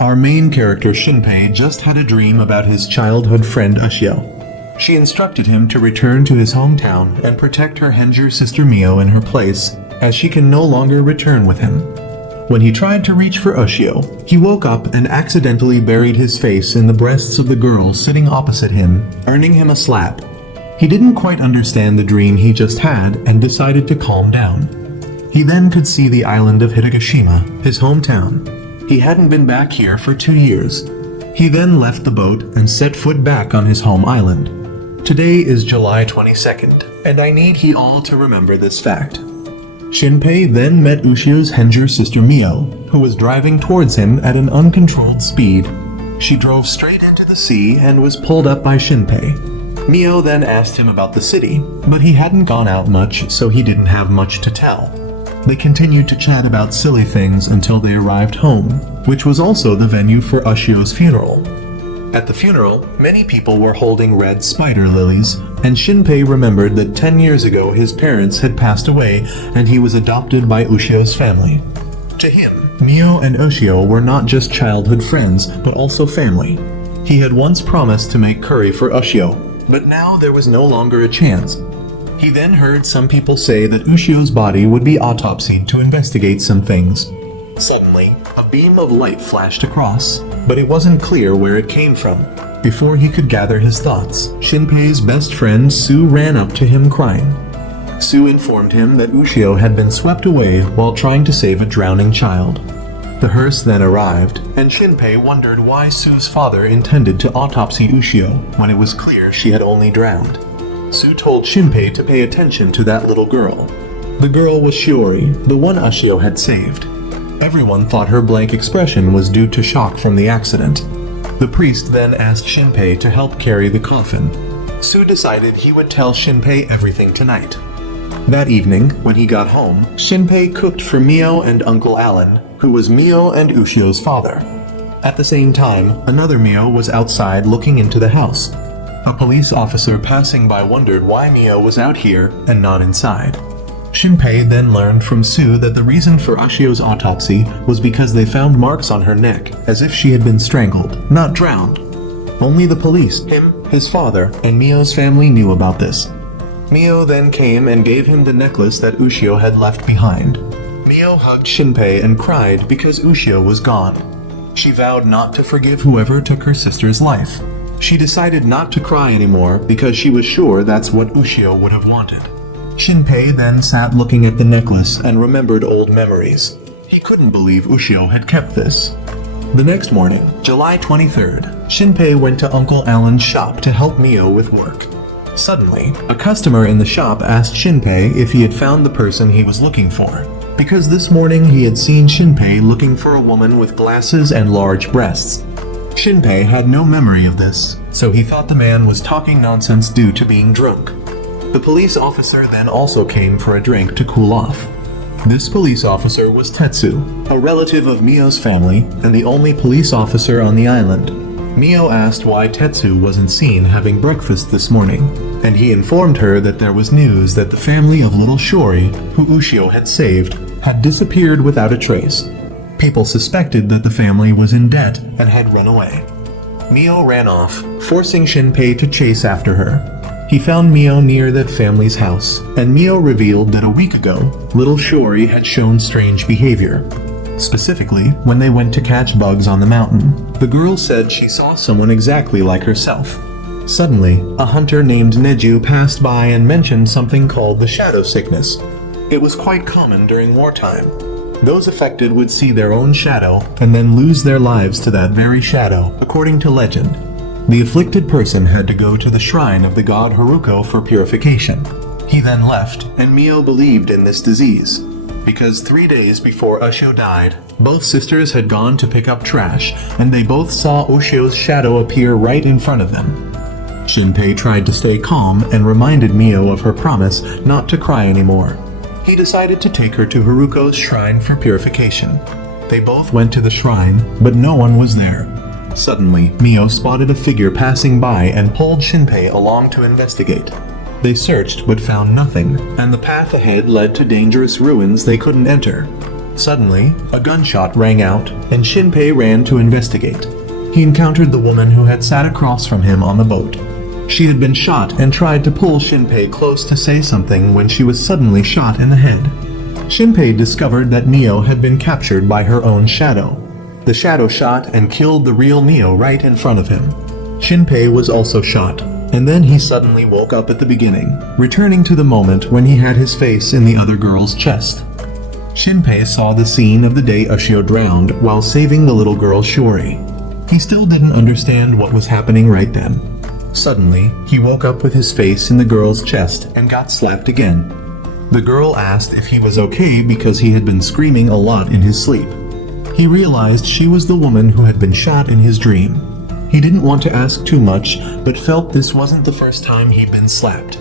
Our main character Shinpei just had a dream about his childhood friend Ushio. She instructed him to return to his hometown and protect her Henjir sister Mio in her place, as she can no longer return with him. When he tried to reach for Ushio, he woke up and accidentally buried his face in the breasts of the girl sitting opposite him, earning him a slap. He didn't quite understand the dream he just had and decided to calm down. He then could see the island of Hitagashima, his hometown. He hadn't been back here for 2 years. He then left the boat and set foot back on his home island. Today is July 22nd, and I need he all to remember this fact. Shinpei then met Ushio's Henjir sister Mio, who was driving towards him at an uncontrolled speed. She drove straight into the sea and was pulled up by Shinpei. Mio then asked him about the city, but he hadn't gone out much, so he didn't have much to tell. They continued to chat about silly things until they arrived home, which was also the venue for Ushio's funeral. At the funeral, many people were holding red spider lilies, and Shinpei remembered that 10 years ago his parents had passed away and he was adopted by Ushio's family. To him, Mio and Ushio were not just childhood friends, but also family. He had once promised to make curry for Ushio, but now there was no longer a chance. He then heard some people say that Ushio's body would be autopsied to investigate some things. Suddenly, a beam of light flashed across, but it wasn't clear where it came from. Before he could gather his thoughts, Shinpei's best friend Sue ran up to him crying. Sue informed him that Ushio had been swept away while trying to save a drowning child. The hearse then arrived, and Shinpei wondered why Sue's father intended to autopsy Ushio when it was clear she had only drowned. Sue told Shinpei to pay attention to that little girl. The girl was Shiori, the one Ushio had saved. Everyone thought her blank expression was due to shock from the accident. The priest then asked Shinpei to help carry the coffin. Sue decided he would tell Shinpei everything tonight. That evening, when he got home, Shinpei cooked for Mio and Uncle Alan, who was Mio and Ushio's father. At the same time, another Mio was outside looking into the house. A police officer passing by wondered why Mio was out here and not inside. Shinpei then learned from Sue that the reason for Ushio's autopsy was because they found marks on her neck, as if she had been strangled, not drowned. Only the police, him, his father, and Mio's family knew about this. Mio then came and gave him the necklace that Ushio had left behind. Mio hugged Shinpei and cried because Ushio was gone. She vowed not to forgive whoever took her sister's life. She decided not to cry anymore because she was sure that's what Ushio would have wanted. Shinpei then sat looking at the necklace and remembered old memories. He couldn't believe Ushio had kept this. The next morning, July 23rd, Shinpei went to Uncle Alan's shop to help Mio with work. Suddenly, a customer in the shop asked Shinpei if he had found the person he was looking for, because this morning he had seen Shinpei looking for a woman with glasses and large breasts. Shinpei had no memory of this, so he thought the man was talking nonsense due to being drunk. The police officer then also came for a drink to cool off. This police officer was Tetsu, a relative of Mio's family and the only police officer on the island. Mio asked why Tetsu wasn't seen having breakfast this morning, and he informed her that there was news that the family of little Shiori, who Ushio had saved, had disappeared without a trace. People suspected that the family was in debt and had run away. Mio ran off, forcing Shinpei to chase after her. He found Mio near that family's house, and Mio revealed that a week ago, little Shiori had shown strange behavior. Specifically, when they went to catch bugs on the mountain, the girl said she saw someone exactly like herself. Suddenly, a hunter named Neju passed by and mentioned something called the shadow sickness. It was quite common during wartime. Those affected would see their own shadow and then lose their lives to that very shadow, according to legend. The afflicted person had to go to the shrine of the god Haruko for purification. He then left, and Mio believed in this disease, because 3 days before Ushio died, both sisters had gone to pick up trash, and they both saw Ushio's shadow appear right in front of them. Shinpei tried to stay calm and reminded Mio of her promise not to cry anymore. He decided to take her to Haruko's shrine for purification. They both went to the shrine, but no one was there. Suddenly, Mio spotted a figure passing by and pulled Shinpei along to investigate. They searched but found nothing, and the path ahead led to dangerous ruins they couldn't enter. Suddenly, a gunshot rang out, and Shinpei ran to investigate. He encountered the woman who had sat across from him on the boat. She had been shot and tried to pull Shinpei close to say something when she was suddenly shot in the head. Shinpei discovered that Mio had been captured by her own shadow. The shadow shot and killed the real Mio right in front of him. Shinpei was also shot, and then he suddenly woke up at the beginning, returning to the moment when he had his face in the other girl's chest. Shinpei saw the scene of the day Ushio drowned while saving the little girl Shiori. He still didn't understand what was happening right then. Suddenly, he woke up with his face in the girl's chest and got slapped again. The girl asked if he was okay because he had been screaming a lot in his sleep. He realized she was the woman who had been shot in his dream. He didn't want to ask too much, but felt this wasn't the first time he'd been slapped.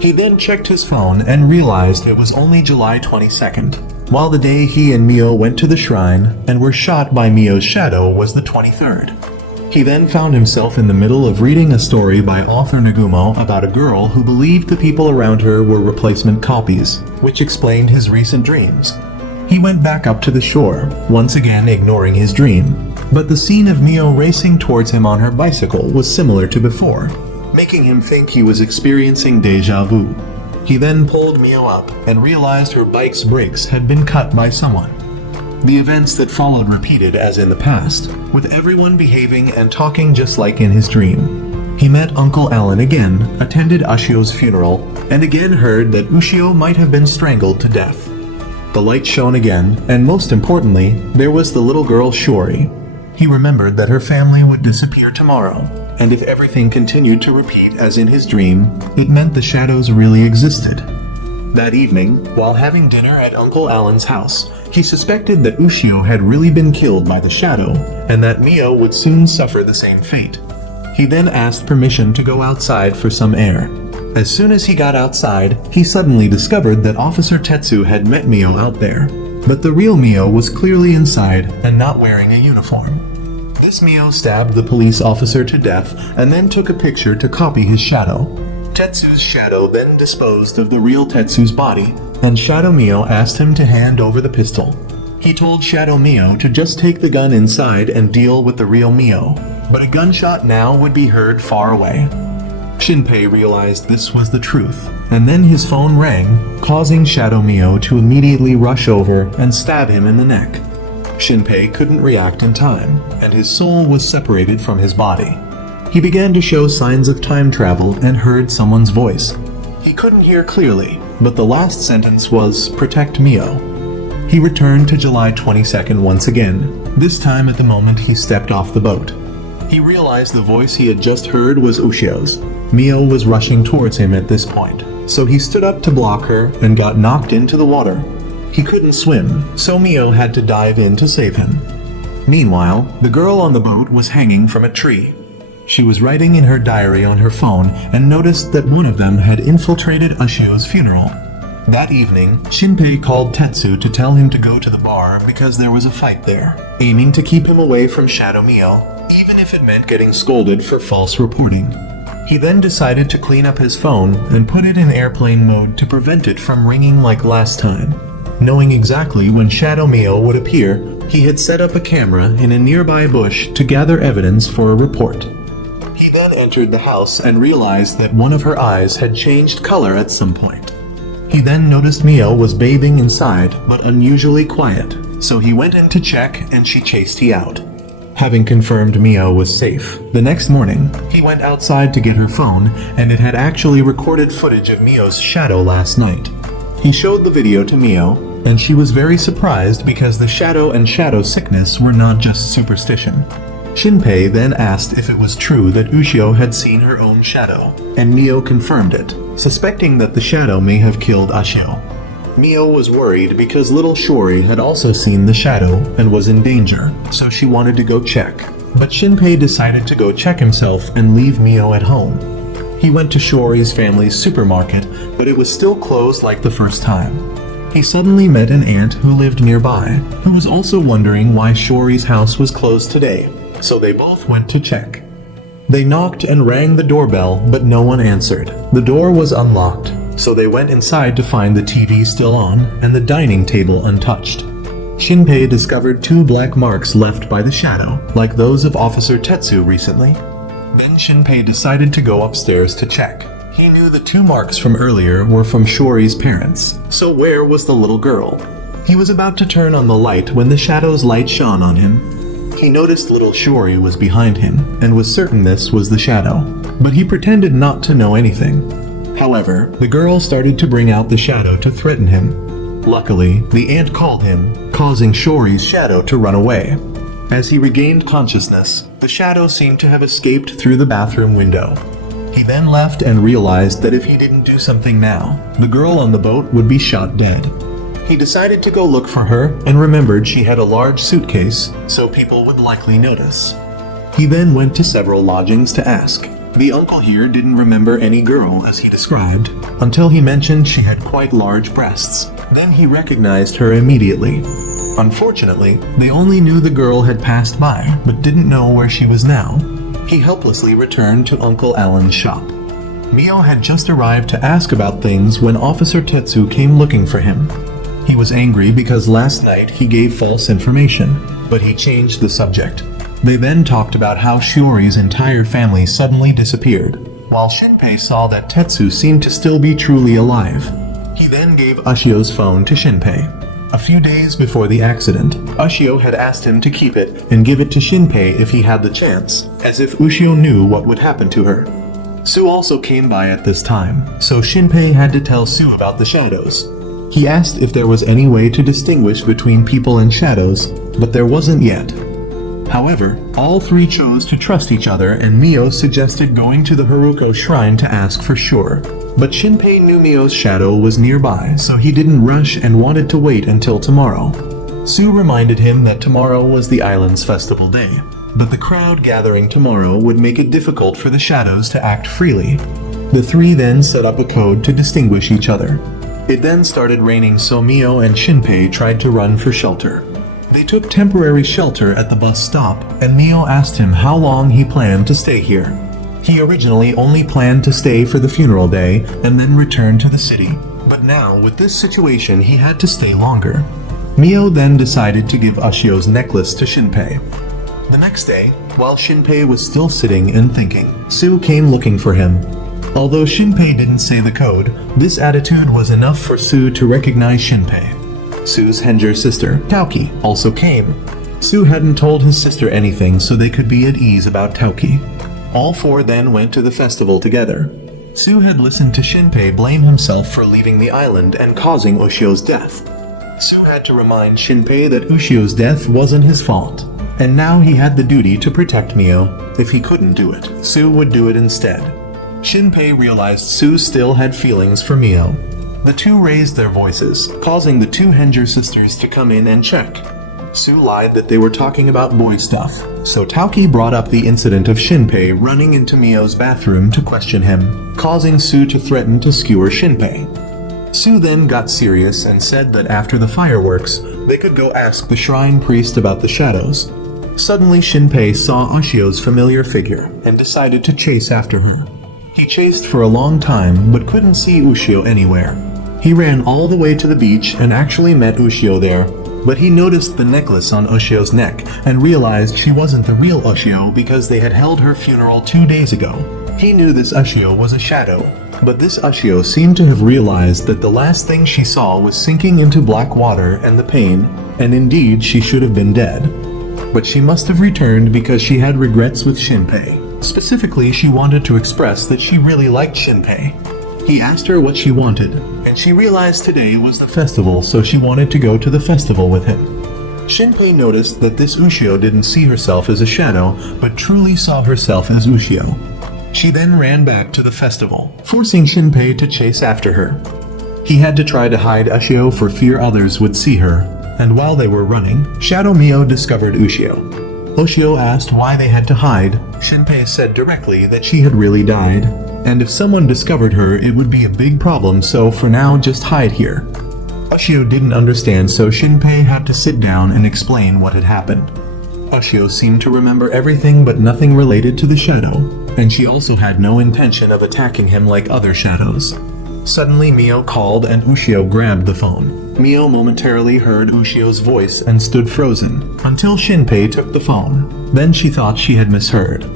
He then checked his phone and realized it was only July 22nd, while the day he and Mio went to the shrine and were shot by Mio's shadow was the 23rd. He then found himself in the middle of reading a story by author Nagumo about a girl who believed the people around her were replacement copies, which explained his recent dreams. He went back up to the shore, once again ignoring his dream, but the scene of Mio racing towards him on her bicycle was similar to before, making him think he was experiencing deja vu. He then pulled Mio up and realized her bike's brakes had been cut by someone. The events that followed repeated as in the past, with everyone behaving and talking just like in his dream. He met Uncle Alan again, attended Ushio's funeral, and again heard that Ushio might have been strangled to death. The light shone again, and most importantly, there was the little girl Shiori. He remembered that her family would disappear tomorrow, and if everything continued to repeat as in his dream, it meant the shadows really existed. That evening, while having dinner at Uncle Alan's house, he suspected that Ushio had really been killed by the shadow, and that Mio would soon suffer the same fate. He then asked permission to go outside for some air. As soon as he got outside, he suddenly discovered that Officer Tetsu had met Mio out there, but the real Mio was clearly inside and not wearing a uniform. This Mio stabbed the police officer to death and then took a picture to copy his shadow. Tetsu's shadow then disposed of the real Tetsu's body, and Shadow Mio asked him to hand over the pistol. He told Shadow Mio to just take the gun inside and deal with the real Mio, but a gunshot now would be heard far away. Shinpei realized this was the truth, and then his phone rang, causing Shadow Mio to immediately rush over and stab him in the neck. Shinpei couldn't react in time, and his soul was separated from his body. He began to show signs of time travel and heard someone's voice. He couldn't hear clearly, but the last sentence was, "Protect Mio." He returned to July 22nd once again, this time at the moment he stepped off the boat. He realized the voice he had just heard was Ushio's. Mio was rushing towards him at this point, so he stood up to block her and got knocked into the water. He couldn't swim, so Mio had to dive in to save him. Meanwhile, the girl on the boat was hanging from a tree. She was writing in her diary on her phone and noticed that one of them had infiltrated Ushio's funeral. That evening, Shinpei called Tetsu to tell him to go to the bar because there was a fight there, aiming to keep him away from Shadow Mio, even if it meant getting scolded for false reporting. He then decided to clean up his phone and put it in airplane mode to prevent it from ringing like last time. Knowing exactly when Shadow Mio would appear, he had set up a camera in a nearby bush to gather evidence for a report. He then entered the house and realized that one of her eyes had changed color at some point. He then noticed Mio was bathing inside, but unusually quiet, so he went in to check and she chased he out. Having confirmed Mio was safe, the next morning, he went outside to get her phone, and it had actually recorded footage of Mio's shadow last night. He showed the video to Mio, and she was very surprised because the shadow and shadow sickness were not just superstition. Shinpei then asked if it was true that Ushio had seen her own shadow, and Mio confirmed it, suspecting that the shadow may have killed Ushio. Mio was worried because little Shiori had also seen the shadow and was in danger, so she wanted to go check. But Shinpei decided to go check himself and leave Mio at home. He went to Shiori's family's supermarket, but it was still closed like the first time. He suddenly met an aunt who lived nearby, who was also wondering why Shiori's house was closed today, so they both went to check. They knocked and rang the doorbell, but no one answered. The door was unlocked, so they went inside to find the TV still on and the dining table untouched. Shinpei discovered 2 black marks left by the shadow, like those of Officer Tetsu recently. Then Shinpei decided to go upstairs to check. He knew the 2 marks from earlier were from Shori's parents, so where was the little girl? He was about to turn on the light when the shadow's light shone on him. He noticed little Shori was behind him, and was certain this was the shadow, but he pretended not to know anything. However, the girl started to bring out the shadow to threaten him. Luckily, the ant called him, causing Shori's shadow to run away. As he regained consciousness, the shadow seemed to have escaped through the bathroom window. He then left and realized that if he didn't do something now, the girl on the boat would be shot dead. He decided to go look for her and remembered she had a large suitcase, so people would likely notice. He then went to several lodgings to ask. The uncle here didn't remember any girl as he described, until he mentioned she had quite large breasts. Then he recognized her immediately. Unfortunately, they only knew the girl had passed by, but didn't know where she was now. He helplessly returned to Uncle Alan's shop. Mio had just arrived to ask about things when Officer Tetsu came looking for him. He was angry because last night he gave false information, but he changed the subject. They then talked about how Shiori's entire family suddenly disappeared, while Shinpei saw that Tetsu seemed to still be truly alive. He then gave Ushio's phone to Shinpei. A few days before the accident, Ushio had asked him to keep it and give it to Shinpei if he had the chance, as if Ushio knew what would happen to her. Sue also came by at this time, so Shinpei had to tell Sue about the shadows. He asked if there was any way to distinguish between people and shadows, but there wasn't yet. However, all 3 chose to trust each other, and Mio suggested going to the Haruko shrine to ask for sure. But Shinpei knew Mio's shadow was nearby, so he didn't rush and wanted to wait until tomorrow. Sue reminded him that tomorrow was the island's festival day, but the crowd gathering tomorrow would make it difficult for the shadows to act freely. The 3 then set up a code to distinguish each other. It then started raining, so Mio and Shinpei tried to run for shelter. They took temporary shelter at the bus stop, and Mio asked him how long he planned to stay here. He originally only planned to stay for the funeral day and then return to the city, but now with this situation he had to stay longer. Mio then decided to give Ushio's necklace to Shinpei. The next day, while Shinpei was still sitting and thinking, Sue came looking for him. Although Shinpei didn't say the code, this attitude was enough for Sue to recognize Shinpei. Sue's Henger sister, Taoki, also came. Sue hadn't told his sister anything, so they could be at ease about Taoki. All 4 then went to the festival together. Sue had listened to Shinpei blame himself for leaving the island and causing Ushio's death. Sue had to remind Shinpei that Ushio's death wasn't his fault, and now he had the duty to protect Mio. If he couldn't do it, Sue would do it instead. Shinpei realized Sue still had feelings for Mio. The 2 raised their voices, causing the 2 Henger sisters to come in and check. Sue lied that they were talking about boy stuff, so Taoki brought up the incident of Shinpei running into Mio's bathroom to question him, causing Sue to threaten to skewer Shinpei. Sue then got serious and said that after the fireworks, they could go ask the shrine priest about the shadows. Suddenly Shinpei saw Ushio's familiar figure and decided to chase after her. He chased for a long time but couldn't see Ushio anywhere. He ran all the way to the beach and actually met Ushio there, but he noticed the necklace on Ushio's neck and realized she wasn't the real Ushio because they had held her funeral 2 days ago. He knew this Ushio was a shadow, but this Ushio seemed to have realized that the last thing she saw was sinking into black water and the pain, and indeed she should have been dead. But she must have returned because she had regrets with Shinpei. Specifically, she wanted to express that she really liked Shinpei. He asked her what she wanted, and she realized today was the festival, so she wanted to go to the festival with him. Shinpei noticed that this Ushio didn't see herself as a shadow, but truly saw herself as Ushio. She then ran back to the festival, forcing Shinpei to chase after her. He had to try to hide Ushio for fear others would see her, and while they were running, Shadow Mio discovered Ushio. Ushio asked why they had to hide. Shinpei said directly that she had really died, and if someone discovered her it would be a big problem, so for now just hide here. Ushio didn't understand, so Shinpei had to sit down and explain what had happened. Ushio seemed to remember everything but nothing related to the shadow, and she also had no intention of attacking him like other shadows. Suddenly Mio called and Ushio grabbed the phone. Mio momentarily heard Ushio's voice and stood frozen, until Shinpei took the phone. Then she thought she had misheard.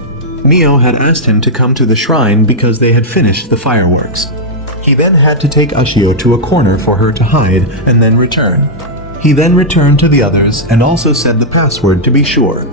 Mio had asked him to come to the shrine because they had finished the fireworks. He then had to take Ushio to a corner for her to hide and then return. He then returned to the others and also said the password to be sure.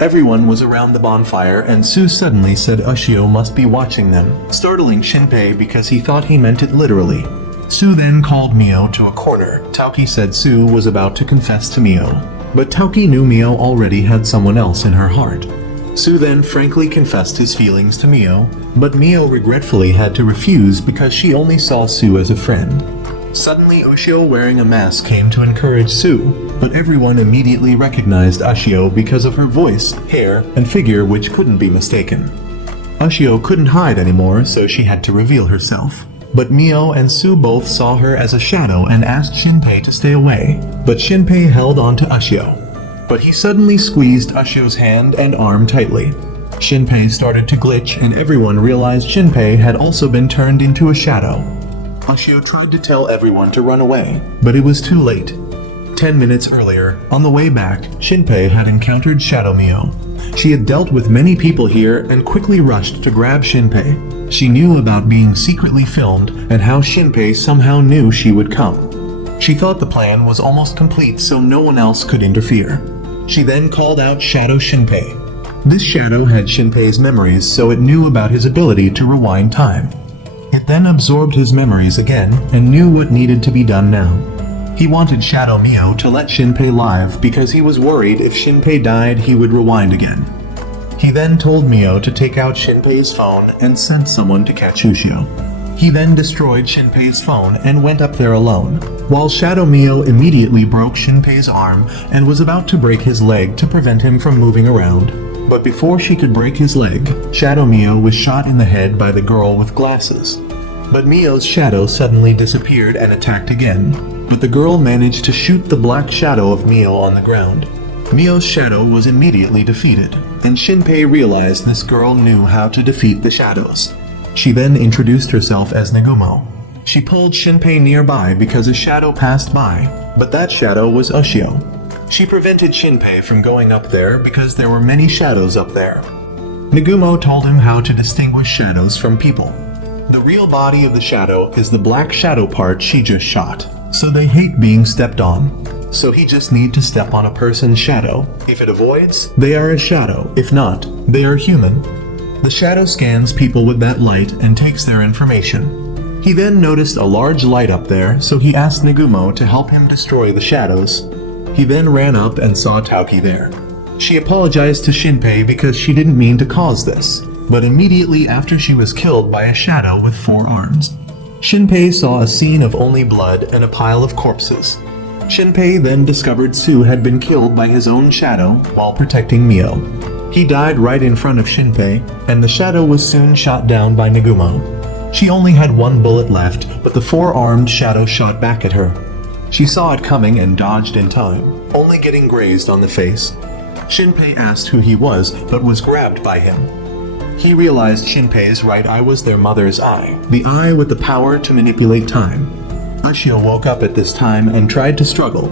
Everyone was around the bonfire and Sue suddenly said Ushio must be watching them, startling Shinpei because he thought he meant it literally. Sue then called Mio to a corner. Taoki said Sue was about to confess to Mio, but Taoki knew Mio already had someone else in her heart. Sue then frankly confessed his feelings to Mio, but Mio regretfully had to refuse because she only saw Sue as a friend. Suddenly Ushio wearing a mask came to encourage Sue, but everyone immediately recognized Ushio because of her voice, hair, and figure which couldn't be mistaken. Ushio couldn't hide anymore, so she had to reveal herself. But Mio and Sue both saw her as a shadow and asked Shinpei to stay away, but Shinpei held on to Ushio. But he suddenly squeezed Ushio's hand and arm tightly. Shinpei started to glitch and everyone realized Shinpei had also been turned into a shadow. Ushio tried to tell everyone to run away, but it was too late. 10 minutes earlier, on the way back, Shinpei had encountered Shadow Mio. She had dealt with many people here and quickly rushed to grab Shinpei. She knew about being secretly filmed and how Shinpei somehow knew she would come. She thought the plan was almost complete so no one else could interfere. She then called out Shadow Shinpei. This shadow had Shinpei's memories so it knew about his ability to rewind time. It then absorbed his memories again and knew what needed to be done now. He wanted Shadow Mio to let Shinpei live because he was worried if Shinpei died he would rewind again. He then told Mio to take out Shinpei's phone and sent someone to catch Ushio. He then destroyed Shinpei's phone and went up there alone, while Shadow Mio immediately broke Shinpei's arm and was about to break his leg to prevent him from moving around. But before she could break his leg, Shadow Mio was shot in the head by the girl with glasses. But Mio's shadow suddenly disappeared and attacked again, but the girl managed to shoot the black shadow of Mio on the ground. Mio's shadow was immediately defeated, and Shinpei realized this girl knew how to defeat the shadows. She then introduced herself as Nagumo. She pulled Shinpei nearby because a shadow passed by, but that shadow was Ushio. She prevented Shinpei from going up there because there were many shadows up there. Nagumo told him how to distinguish shadows from people. The real body of the shadow is the black shadow part she just shot, so they hate being stepped on. So he just need to step on a person's shadow. If it avoids, they are a shadow. If not, they are human. The shadow scans people with that light and takes their information. He then noticed a large light up there, so he asked Nagumo to help him destroy the shadows. He then ran up and saw Taoki there. She apologized to Shinpei because she didn't mean to cause this, but immediately after she was killed by a shadow with 4 arms. Shinpei saw a scene of only blood and a pile of corpses. Shinpei then discovered Sue had been killed by his own shadow while protecting Mio. He died right in front of Shinpei, and the shadow was soon shot down by Nagumo. She only had 1 bullet left, but the 4-armed shadow shot back at her. She saw it coming and dodged in time, only getting grazed on the face. Shinpei asked who he was, but was grabbed by him. He realized Shinpei's right eye was their mother's eye, the eye with the power to manipulate time. Ushio woke up at this time and tried to struggle.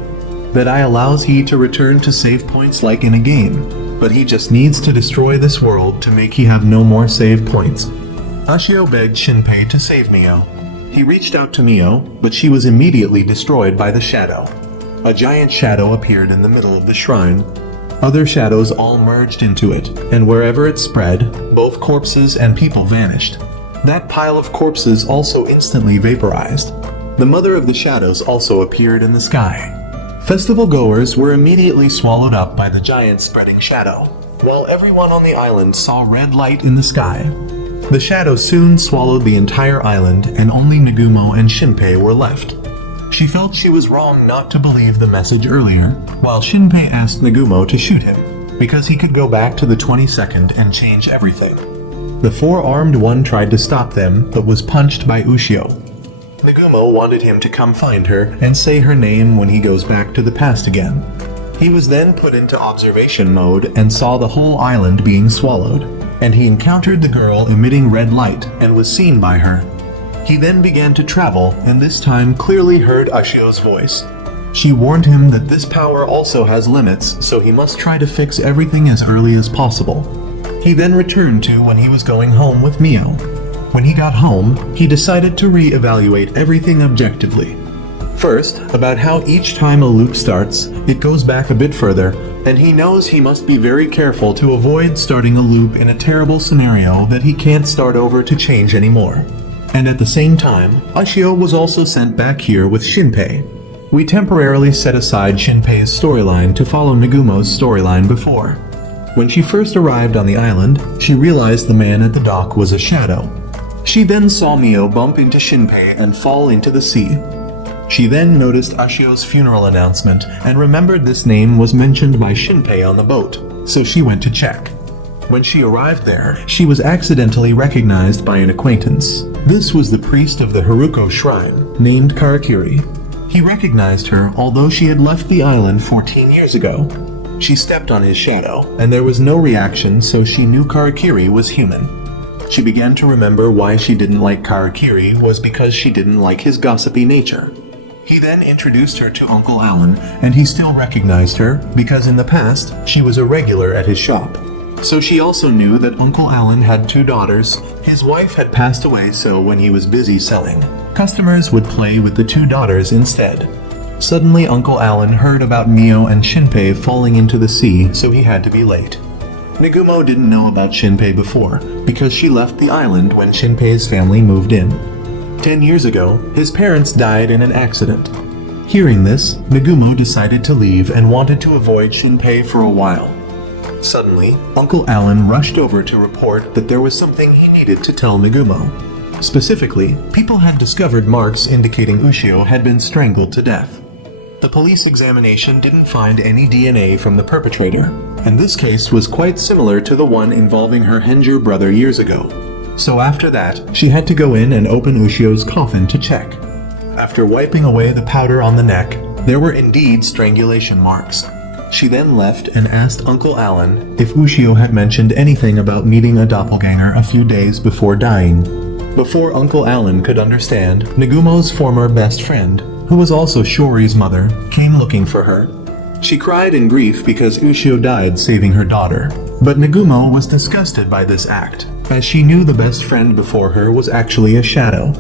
That eye allows he to return to save points like in a game, but he just needs to destroy this world to make he have no more save points. Ushio begged Shinpei to save Mio. He reached out to Mio, but she was immediately destroyed by the shadow. A giant shadow appeared in the middle of the shrine. Other shadows all merged into it, and wherever it spread, both corpses and people vanished. That pile of corpses also instantly vaporized. The mother of the shadows also appeared in the sky. Festival goers were immediately swallowed up by the giant spreading shadow, while everyone on the island saw red light in the sky. The shadow soon swallowed the entire island, and only Nagumo and Shinpei were left. She felt she was wrong not to believe the message earlier, while Shinpei asked Nagumo to shoot him, because he could go back to the 22nd and change everything. The 4-armed one tried to stop them, but was punched by Ushio. Nagumo wanted him to come find her and say her name when he goes back to the past again. He was then put into observation mode and saw the whole island being swallowed, and he encountered the girl emitting red light and was seen by her. He then began to travel and this time clearly heard Ushio's voice. She warned him that this power also has limits, so he must try to fix everything as early as possible. He then returned to when he was going home with Mio. When he got home, he decided to re-evaluate everything objectively. First, about how each time a loop starts, it goes back a bit further, and he knows he must be very careful to avoid starting a loop in a terrible scenario that he can't start over to change anymore. And at the same time, Ashio was also sent back here with Shinpei. We temporarily set aside Shinpei's storyline to follow Nagumo's storyline before. When she first arrived on the island, she realized the man at the dock was a shadow. She then saw Mio bump into Shinpei and fall into the sea. She then noticed Ashio's funeral announcement and remembered this name was mentioned by Shinpei on the boat, so she went to check. When she arrived there, she was accidentally recognized by an acquaintance. This was the priest of the Haruko shrine, named Karakiri. He recognized her, although she had left the island 14 years ago. She stepped on his shadow, and there was no reaction, so she knew Karakiri was human. She began to remember why she didn't like Karakiri was because she didn't like his gossipy nature. He then introduced her to Uncle Alan, and he still recognized her because in the past, she was a regular at his shop. So she also knew that Uncle Alan had 2 daughters. His wife had passed away, so when he was busy selling, customers would play with the 2 daughters instead. Suddenly, Uncle Alan heard about Mio and Shinpei falling into the sea, so he had to be late. Nagumo didn't know about Shinpei before, because she left the island when Shinpei's family moved in. 10 years ago, his parents died in an accident. Hearing this, Nagumo decided to leave and wanted to avoid Shinpei for a while. Suddenly, Uncle Alan rushed over to report that there was something he needed to tell Nagumo. Specifically, people had discovered marks indicating Ushio had been strangled to death. The police examination didn't find any DNA from the perpetrator, and this case was quite similar to the one involving her Henjir brother years ago. So after that, she had to go in and open Ushio's coffin to check. After wiping away the powder on the neck, there were indeed strangulation marks. She then left and asked Uncle Alan if Ushio had mentioned anything about meeting a doppelganger a few days before dying. Before Uncle Alan could understand, Nagumo's former best friend, who was also Shori's mother, came looking for her. She cried in grief because Ushio died saving her daughter, but Nagumo was disgusted by this act, as she knew the best friend before her was actually a shadow.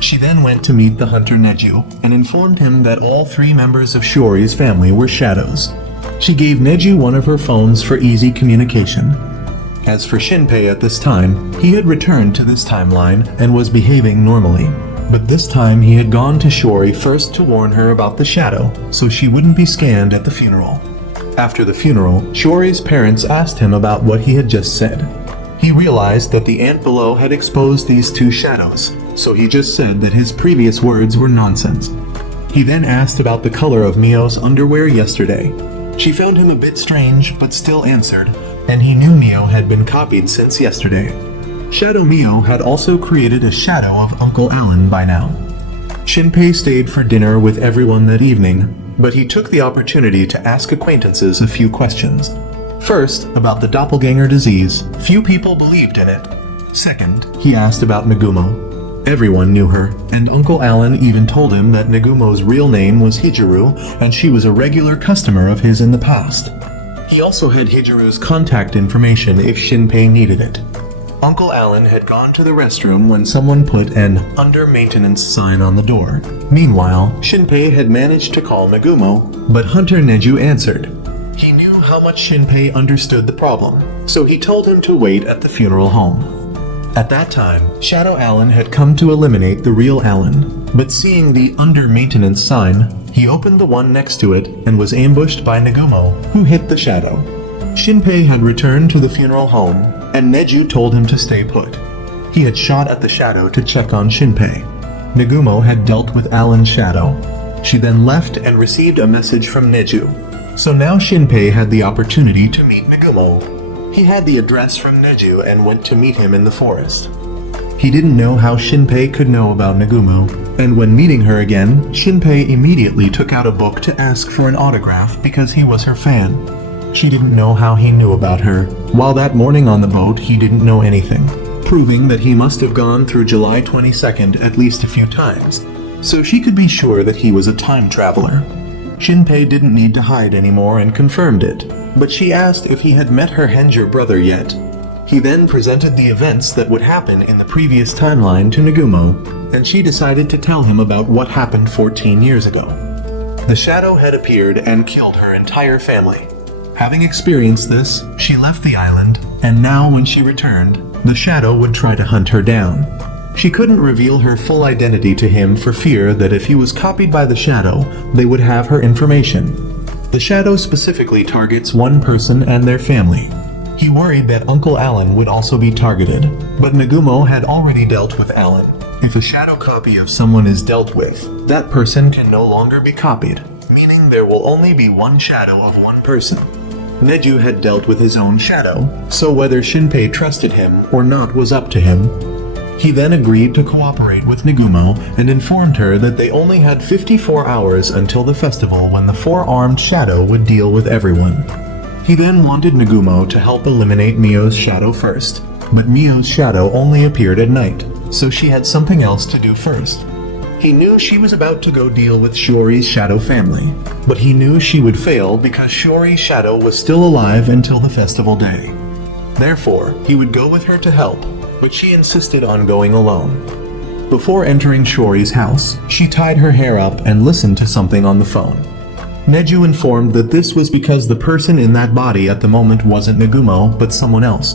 She then went to meet the hunter Neju and informed him that all 3 members of Shori's family were shadows. She gave Neju one of her phones for easy communication. As for Shinpei at this time, he had returned to this timeline and was behaving normally. But this time he had gone to Shori first to warn her about the shadow, so she wouldn't be scanned at the funeral. After the funeral, Shori's parents asked him about what he had just said. He realized that the ant below had exposed these 2 shadows, so he just said that his previous words were nonsense. He then asked about the color of Mio's underwear yesterday. She found him a bit strange, but still answered, and he knew Mio had been copied since yesterday. Shadow Mio had also created a shadow of Uncle Alan by now. Shinpei stayed for dinner with everyone that evening, but he took the opportunity to ask acquaintances a few questions. First, about the doppelganger disease, few people believed in it. Second, he asked about Nagumo. Everyone knew her, and Uncle Alan even told him that Nagumo's real name was Hijiru, and she was a regular customer of his in the past. He also had Hijiru's contact information if Shinpei needed it. Uncle Alan had gone to the restroom when someone put an under maintenance sign on the door. Meanwhile, Shinpei had managed to call Nagumo, but Hunter Neju answered. He knew how much Shinpei understood the problem, so he told him to wait at the funeral home. At that time, Shadow Alan had come to eliminate the real Alan, but seeing the under maintenance sign, he opened the one next to it and was ambushed by Nagumo, who hit the shadow. Shinpei had returned to the funeral home, and Neju told him to stay put. He had shot at the shadow to check on Shinpei. Nagumo had dealt with Alan's shadow. She then left and received a message from Neju. So now Shinpei had the opportunity to meet Nagumo. He had the address from Neju and went to meet him in the forest. He didn't know how Shinpei could know about Nagumo, and when meeting her again, Shinpei immediately took out a book to ask for an autograph because he was her fan. She didn't know how he knew about her, while that morning on the boat he didn't know anything, proving that he must have gone through July 22nd at least a few times, so she could be sure that he was a time traveler. Shinpei didn't need to hide anymore and confirmed it, but she asked if he had met her Henjer brother yet. He then presented the events that would happen in the previous timeline to Nagumo, and she decided to tell him about what happened 14 years ago. The shadow had appeared and killed her entire family. Having experienced this, she left the island, and now when she returned, the shadow would try to hunt her down. She couldn't reveal her full identity to him for fear that if he was copied by the shadow, they would have her information. The shadow specifically targets one person and their family. He worried that Uncle Alan would also be targeted, but Nagumo had already dealt with Alan. If a shadow copy of someone is dealt with, that person can no longer be copied, meaning there will only be one shadow of one person. Neju had dealt with his own shadow, so whether Shinpei trusted him or not was up to him. He then agreed to cooperate with Nagumo and informed her that they only had 54 hours until the festival when the four-armed shadow would deal with everyone. He then wanted Nagumo to help eliminate Mio's shadow first, but Mio's shadow only appeared at night, so she had something else to do first. He knew she was about to go deal with Shiori's shadow family, but he knew she would fail because Shiori's shadow was still alive until the festival day. Therefore, he would go with her to help, but she insisted on going alone. Before entering Shiori's house, she tied her hair up and listened to something on the phone. Neju informed that this was because the person in that body at the moment wasn't Nagumo, but someone else.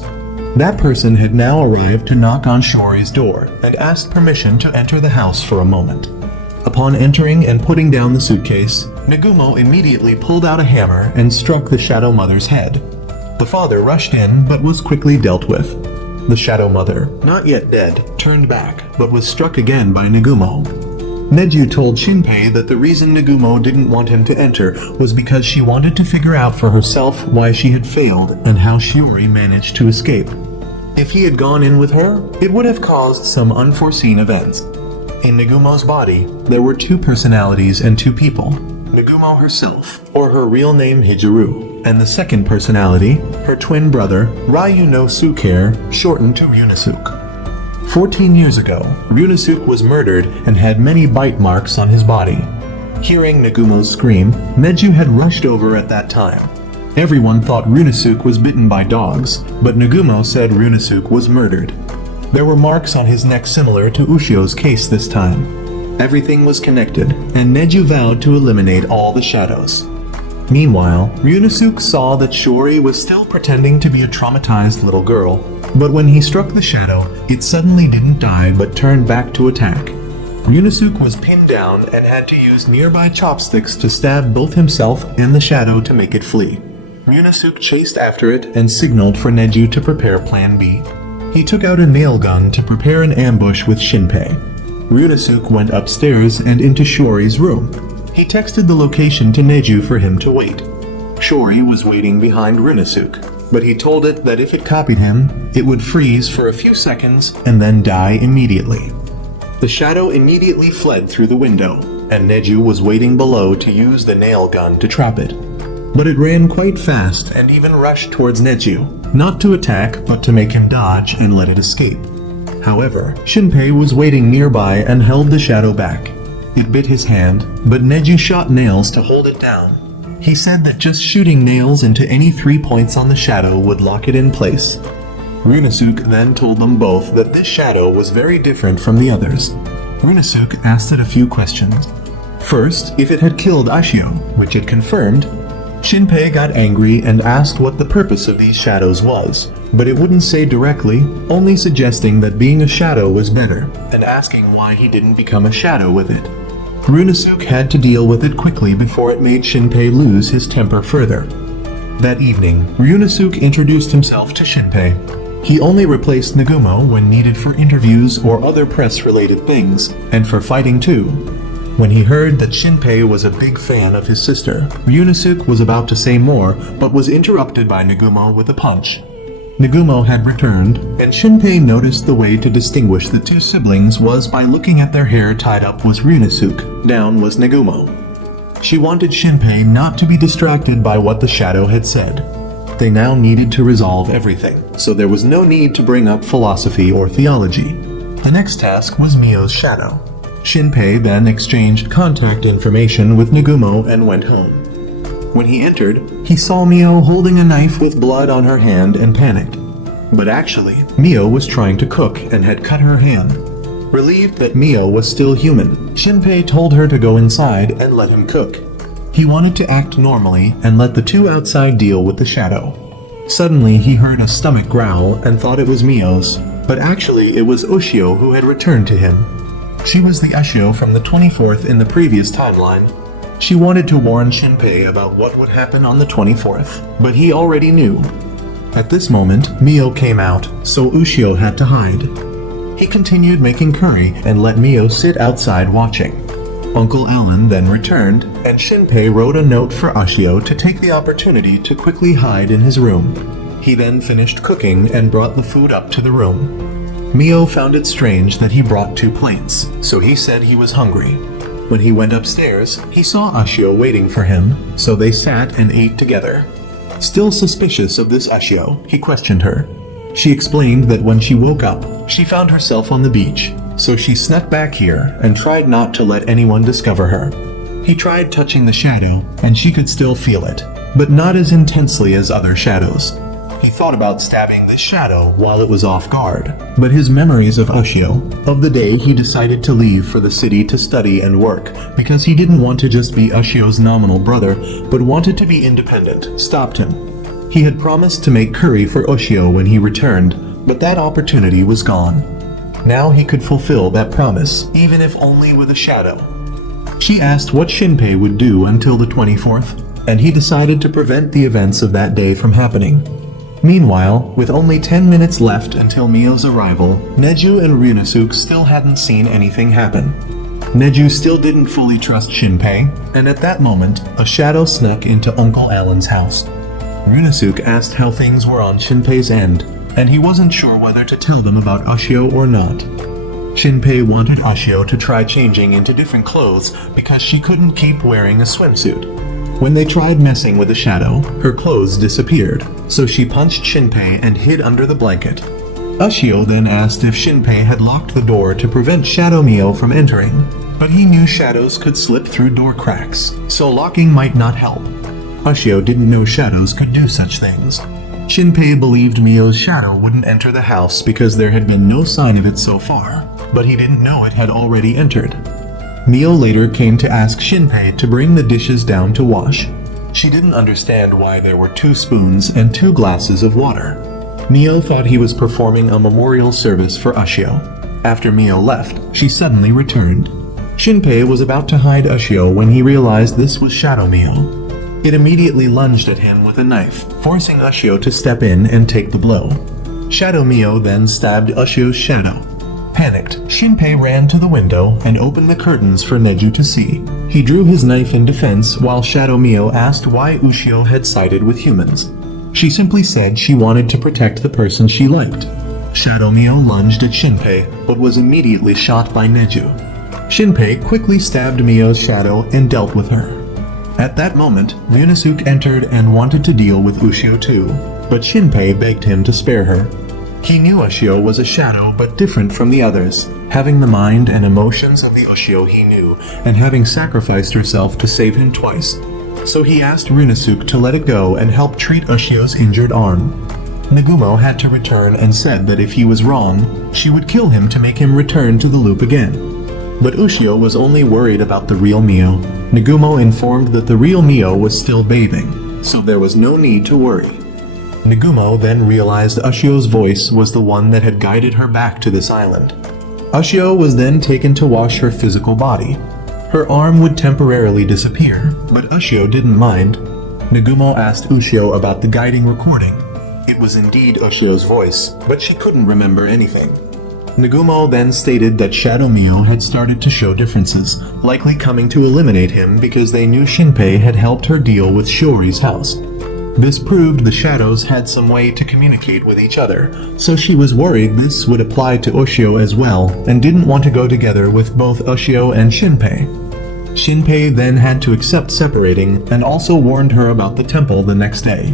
That person had now arrived to knock on Shiori's door and asked permission to enter the house for a moment. Upon entering and putting down the suitcase, Nagumo immediately pulled out a hammer and struck the Shadow Mother's head. The father rushed in but was quickly dealt with. The Shadow Mother, not yet dead, turned back but was struck again by Nagumo. Neju told Shinpei that the reason Nagumo didn't want him to enter was because she wanted to figure out for herself why she had failed and how Shiori managed to escape. If he had gone in with her, it would have caused some unforeseen events. In Nagumo's body, there were two personalities and two people. Nagumo herself, or her real name Hijuru, and the second personality, her twin brother, Ryu no Suker, shortened to Ryunosuke. 14 years ago, Ryunosuke was murdered and had many bite marks on his body. Hearing Nagumo's scream, Neju had rushed over at that time. Everyone thought Ryunosuke was bitten by dogs, but Nagumo said Ryunosuke was murdered. There were marks on his neck similar to Ushio's case this time. Everything was connected, and Neju vowed to eliminate all the shadows. Meanwhile, Ryunosuke saw that Shiori was still pretending to be a traumatized little girl, but when he struck the shadow, it suddenly didn't die but turned back to attack. Ryunosuke was pinned down and had to use nearby chopsticks to stab both himself and the shadow to make it flee. Ryunosuke chased after it and signaled for Neju to prepare Plan B. He took out a nail gun to prepare an ambush with Shinpei. Ryunosuke went upstairs and into Shiori's room. He texted the location to Neju for him to wait. Shiori was waiting behind Ryunosuke, but he told it that if it copied him, it would freeze for a few seconds and then die immediately. The shadow immediately fled through the window, and Neju was waiting below to use the nail gun to trap it. But it ran quite fast and even rushed towards Neju, not to attack but to make him dodge and let it escape. However, Shinpei was waiting nearby and held the shadow back. It bit his hand, but Neju shot nails to hold it down. He said that just shooting nails into any 3 points on the shadow would lock it in place. Ryunosuke then told them both that this shadow was very different from the others. Ryunosuke asked it a few questions. First, if it had killed Ashio, which it confirmed. Shinpei got angry and asked what the purpose of these shadows was, but it wouldn't say directly, only suggesting that being a shadow was better, and asking why he didn't become a shadow with it. Ryunosuke had to deal with it quickly before it made Shinpei lose his temper further. That evening, Ryunosuke introduced himself to Shinpei. He only replaced Nagumo when needed for interviews or other press-related things, and for fighting too. When he heard that Shinpei was a big fan of his sister, Ryunosuke was about to say more, but was interrupted by Nagumo with a punch. Nagumo had returned, and Shinpei noticed the way to distinguish the two siblings was by looking at their hair. Tied up was Ryunosuke, down was Nagumo. She wanted Shinpei not to be distracted by what the shadow had said. They now needed to resolve everything, so there was no need to bring up philosophy or theology. The next task was Mio's shadow. Shinpei then exchanged contact information with Nagumo and went home. When he entered, he saw Mio holding a knife with blood on her hand and panicked. But actually, Mio was trying to cook and had cut her hand. Relieved that Mio was still human, Shinpei told her to go inside and let him cook. He wanted to act normally and let the two outside deal with the shadow. Suddenly, he heard a stomach growl and thought it was Mio's, but actually it was Ushio who had returned to him. She was the Ushio from the 24th in the previous timeline. She wanted to warn Shinpei about what would happen on the 24th, but he already knew. At this moment, Mio came out, so Ushio had to hide. He continued making curry and let Mio sit outside watching. Uncle Alan then returned, and Shinpei wrote a note for Ushio to take the opportunity to quickly hide in his room. He then finished cooking and brought the food up to the room. Mio found it strange that he brought 2 plates, so he said he was hungry. When he went upstairs, he saw Ushio waiting for him, so they sat and ate together. Still suspicious of this Ushio, he questioned her. She explained that when she woke up, she found herself on the beach, so she snuck back here and tried not to let anyone discover her. He tried touching the shadow, and she could still feel it, but not as intensely as other shadows. He thought about stabbing this shadow while it was off guard, but his memories of Ushio, of the day he decided to leave for the city to study and work, because he didn't want to just be Ushio's nominal brother, but wanted to be independent, stopped him. He had promised to make curry for Ushio when he returned, but that opportunity was gone. Now he could fulfill that promise, even if only with a shadow. She asked what Shinpei would do until the 24th, and he decided to prevent the events of that day from happening. Meanwhile, with only 10 minutes left until Mio's arrival, Neju and Ryunosuke still hadn't seen anything happen. Neju still didn't fully trust Shinpei, and at that moment, a shadow snuck into Uncle Alan's house. Ryunosuke asked how things were on Shinpei's end, and he wasn't sure whether to tell them about Ushio or not. Shinpei wanted Ushio to try changing into different clothes because she couldn't keep wearing a swimsuit. When they tried messing with the shadow, her clothes disappeared, so she punched Shinpei and hid under the blanket. Ushio then asked if Shinpei had locked the door to prevent Shadow Mio from entering, but he knew shadows could slip through door cracks, so locking might not help. Ushio didn't know shadows could do such things. Shinpei believed Mio's shadow wouldn't enter the house because there had been no sign of it so far, but he didn't know it had already entered. Mio later came to ask Shinpei to bring the dishes down to wash. She didn't understand why there were 2 spoons and 2 glasses of water. Mio thought he was performing a memorial service for Ushio. After Mio left, she suddenly returned. Shinpei was about to hide Ushio when he realized this was Shadow Mio. It immediately lunged at him with a knife, forcing Ushio to step in and take the blow. Shadow Mio then stabbed Ushio's shadow. Panicked, Shinpei ran to the window and opened the curtains for Neju to see. He drew his knife in defense while Shadow Mio asked why Ushio had sided with humans. She simply said she wanted to protect the person she liked. Shadow Mio lunged at Shinpei, but was immediately shot by Neju. Shinpei quickly stabbed Mio's shadow and dealt with her. At that moment, Ryunosuke entered and wanted to deal with Ushio too, but Shinpei begged him to spare her. He knew Ushio was a shadow but different from the others, having the mind and emotions of the Ushio he knew, and having sacrificed herself to save him twice. So he asked Ryunosuke to let it go and help treat Ushio's injured arm. Nagumo had to return and said that if he was wrong, she would kill him to make him return to the loop again. But Ushio was only worried about the real Mio. Nagumo informed that the real Mio was still bathing, so there was no need to worry. Nagumo then realized Ushio's voice was the one that had guided her back to this island. Ushio was then taken to wash her physical body. Her arm would temporarily disappear, but Ushio didn't mind. Nagumo asked Ushio about the guiding recording. It was indeed Ushio's voice, but she couldn't remember anything. Nagumo then stated that Shadow Mio had started to show differences, likely coming to eliminate him because they knew Shinpei had helped her deal with Shiori's house. This proved the shadows had some way to communicate with each other, so she was worried this would apply to Ushio as well, and didn't want to go together with both Ushio and Shinpei. Shinpei then had to accept separating, and also warned her about the temple the next day.